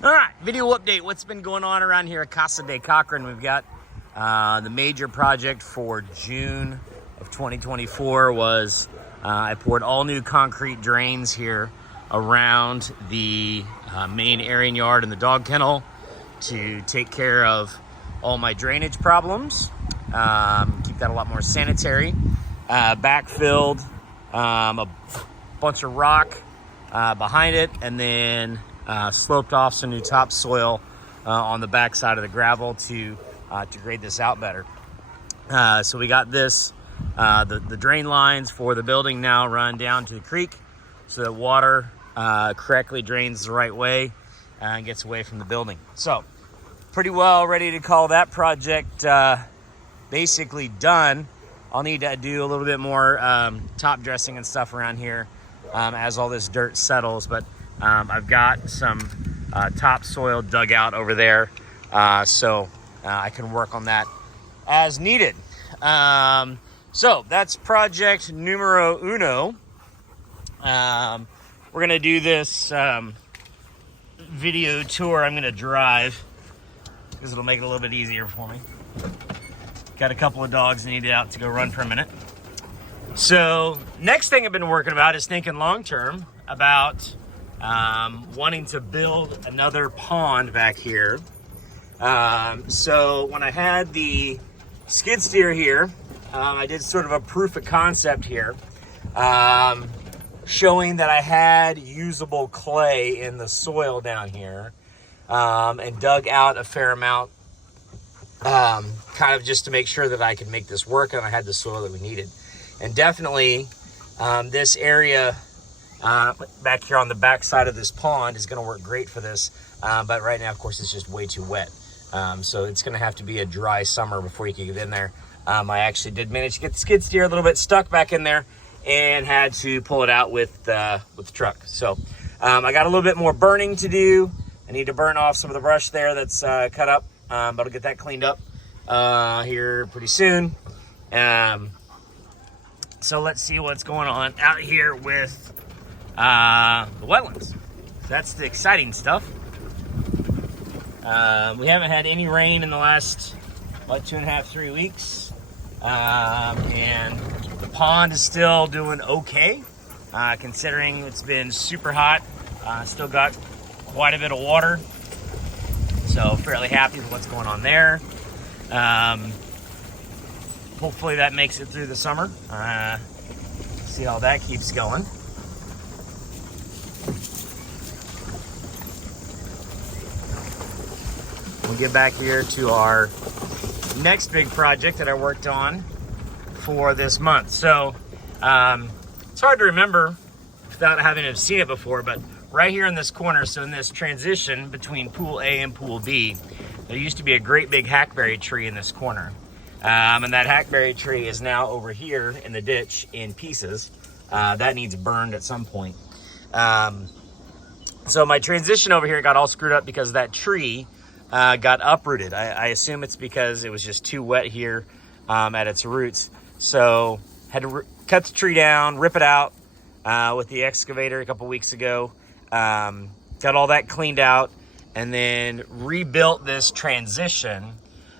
All right, video update. What's been going on around here at Casa de Cochran? We've got the major project for June of 2024 was I poured all new concrete drains here around the main airing yard and the dog kennel to take care of all my drainage problems, keep that a lot more sanitary. Backfilled a bunch of rock behind it, and then sloped off some new topsoil on the back side of the gravel to grade this out better. So we got this, the drain lines for the building now run down to the creek so that water correctly drains the right way and gets away from the building. So pretty well ready to call that project basically done. I'll need to do a little bit more top dressing and stuff around here as all this dirt settles, but I've got some topsoil dug out over there, so I can work on that as needed. So that's project numero uno. We're gonna do this video tour. I'm gonna drive because it'll make it a little bit easier for me. Got a couple of dogs needed out to go run for a minute. So next thing I've been working about is thinking long-term about wanting to build another pond back here. So when I had the skid steer here, I did sort of a proof of concept here, showing that I had usable clay in the soil down here, and dug out a fair amount, kind of just to make sure that I could make this work and I had the soil that we needed. And definitely this area back here on the back side of this pond is going to work great for this, but right now of course it's just way too wet, so it's going to have to be a dry summer before you can get in there. I actually did manage to get the skid steer a little bit stuck back in there and had to pull it out with the truck. So I got a little bit more burning to do. I need to burn off some of the brush there that's cut up, but I'll get that cleaned up here pretty soon. So let's see what's going on out here with the wetlands. That's the exciting stuff. We haven't had any rain in the last, 2.5-3 weeks. And the pond is still doing okay, considering it's been super hot. Still got quite a bit of water. So fairly happy with what's going on there. Hopefully that makes it through the summer. See how that keeps going. We'll get back here to our next big project that I worked on for this month. So it's hard to remember without having to have seen it before, but right here in this corner, so in this transition between pool A and pool B, there used to be a great big hackberry tree in this corner. And that hackberry tree is now over here in the ditch in pieces. That needs burned at some point. So my transition over here got all screwed up because that tree got uprooted. I assume it's because it was just too wet here at its roots. So had to cut the tree down, rip it out with the excavator a couple weeks ago. Got all that cleaned out and then rebuilt this transition.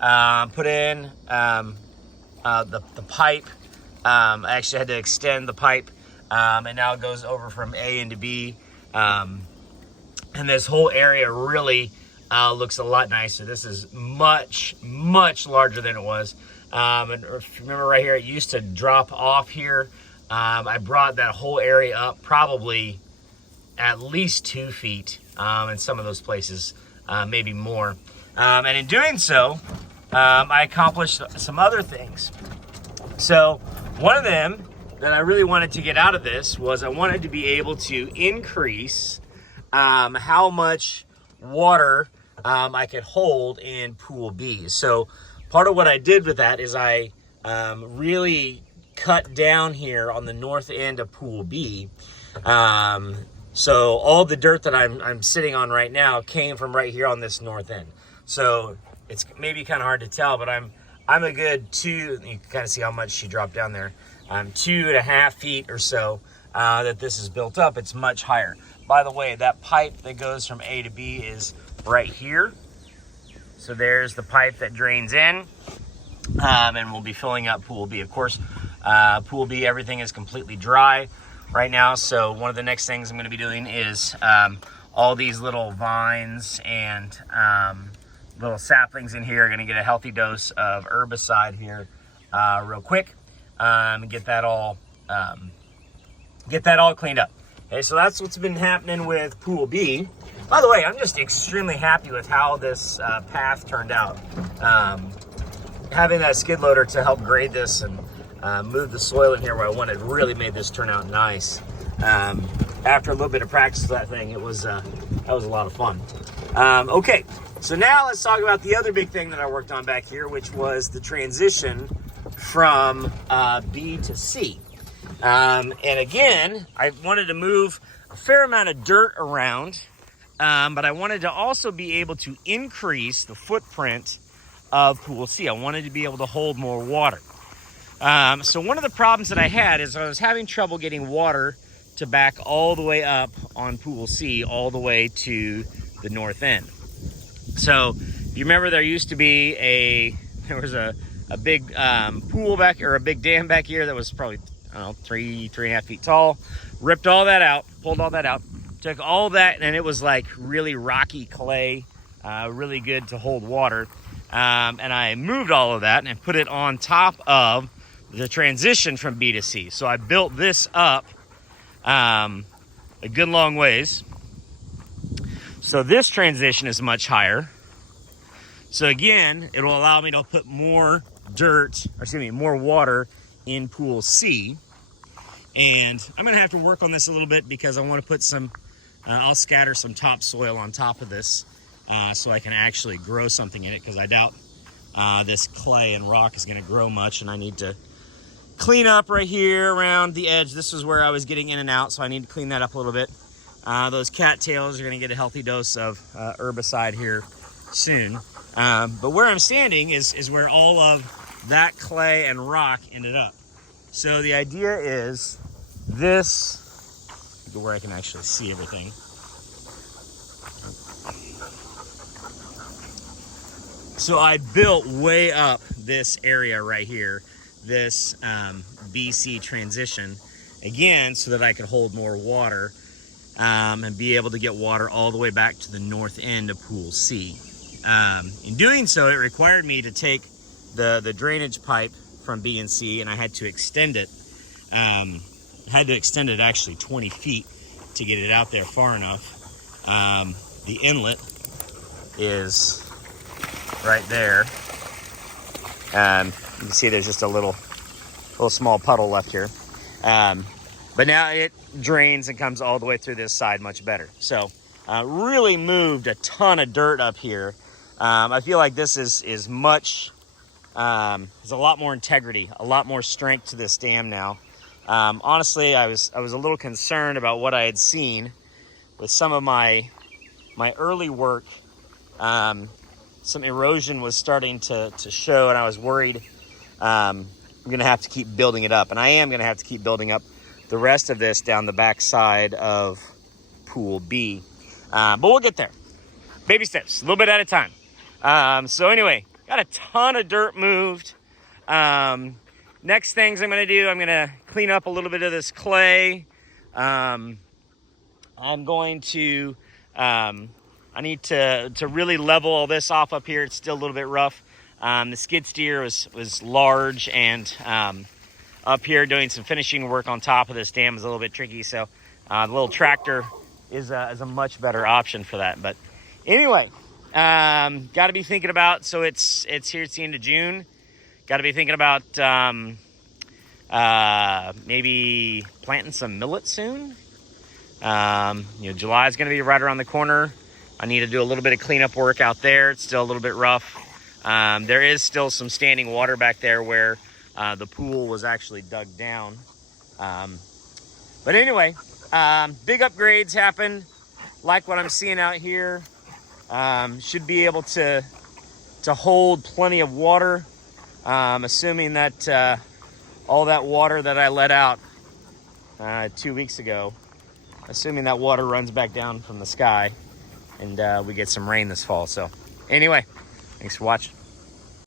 Put in the pipe. I actually had to extend the pipe, and now it goes over from A into B. And this whole area really looks a lot nicer. This is much, much larger than it was. And if you remember right here, it used to drop off here. I brought that whole area up probably at least 2 feet in some of those places, maybe more. And in doing so, I accomplished some other things. So one of them that I really wanted to get out of this was I wanted to be able to increase how much water I could hold in pool B. So part of what I did with that is I really cut down here on the north end of pool B. So all the dirt that I'm sitting on right now came from right here on this north end. So it's maybe kind of hard to tell, but I'm a good you can kind of see how much she dropped down there. 2.5 feet or so that this is built up, it's much higher. By the way, that pipe that goes from A to B is right here. So there's the pipe that drains in, and we'll be filling up Pool B. Of course, Pool B, everything is completely dry right now. So one of the next things I'm going to be doing is all these little vines and little saplings in here are going to get a healthy dose of herbicide here real quick, and get that all cleaned up. Okay, so that's what's been happening with Pool B. By the way, I'm just extremely happy with how this path turned out. Having that skid loader to help grade this and move the soil in here where I wanted really made this turn out nice. After a little bit of practice with that thing, that was a lot of fun. Okay, so now let's talk about the other big thing that I worked on back here, which was the transition from B to C. And again, I wanted to move a fair amount of dirt around, but I wanted to also be able to increase the footprint of Pool C. I wanted to be able to hold more water. So one of the problems that I had is I was having trouble getting water to back all the way up on Pool C, all the way to the north end. So if you remember, there used to be there was a big pool back, or a big dam back here that was probably, I don't know, 3.5 feet tall. Ripped all that out, pulled all that out, took all that, and it was like really rocky clay, really good to hold water. And I moved all of that and put it on top of the transition from B to C. So I built this up a good long ways. So this transition is much higher. So again, it will allow me to put more more water in Pool C. And I'm gonna have to work on this a little bit because I want to put some, I'll scatter some topsoil on top of this so I can actually grow something in it, because I doubt this clay and rock is gonna grow much, and I need to clean up right here around the edge. This is where I was getting in and out, so I need to clean that up a little bit. Those cattails are gonna get a healthy dose of herbicide here soon. But where I'm standing is where all of that clay and rock ended up. So the idea is this, where I can actually see everything. So I built way up this area right here, this BC transition, again, so that I could hold more water and be able to get water all the way back to the north end of Pool C. In doing so, it required me to take the drainage pipe from B and C, and I had to extend it. I had to extend it actually 20 feet to get it out there far enough. The inlet is right there. You can see there's just a little small puddle left here. But now it drains and comes all the way through this side much better. So really moved a ton of dirt up here. I feel like this is much, there's a lot more integrity, a lot more strength to this dam now. Honestly, I was a little concerned about what I had seen with some of my early work. Some erosion was starting to show, and I was worried I'm gonna have to keep building it up, and I am gonna have to keep building up the rest of this down the back side of Pool B. But we'll get there. Baby steps, a little bit at a time. So anyway, got a ton of dirt moved. Next things I'm gonna do, I'm gonna clean up a little bit of this clay. I'm going to, I need to really level all this off up here. It's still a little bit rough. The skid steer was large, and up here doing some finishing work on top of this dam is a little bit tricky. So the little tractor is a much better option for that. But anyway, got to be thinking about, so it's here, it's the end of June. Got to be thinking about maybe planting some millet soon. July is going to be right around the corner. I need to do a little bit of cleanup work out there. It's still a little bit rough. There is still some standing water back there where the pool was actually dug down. But anyway, big upgrades happened. Like what I'm seeing out here. Should be able to hold plenty of water. Assuming that all that water that I let out 2 weeks ago, assuming that water runs back down from the sky and we get some rain this fall. So anyway, thanks for watching.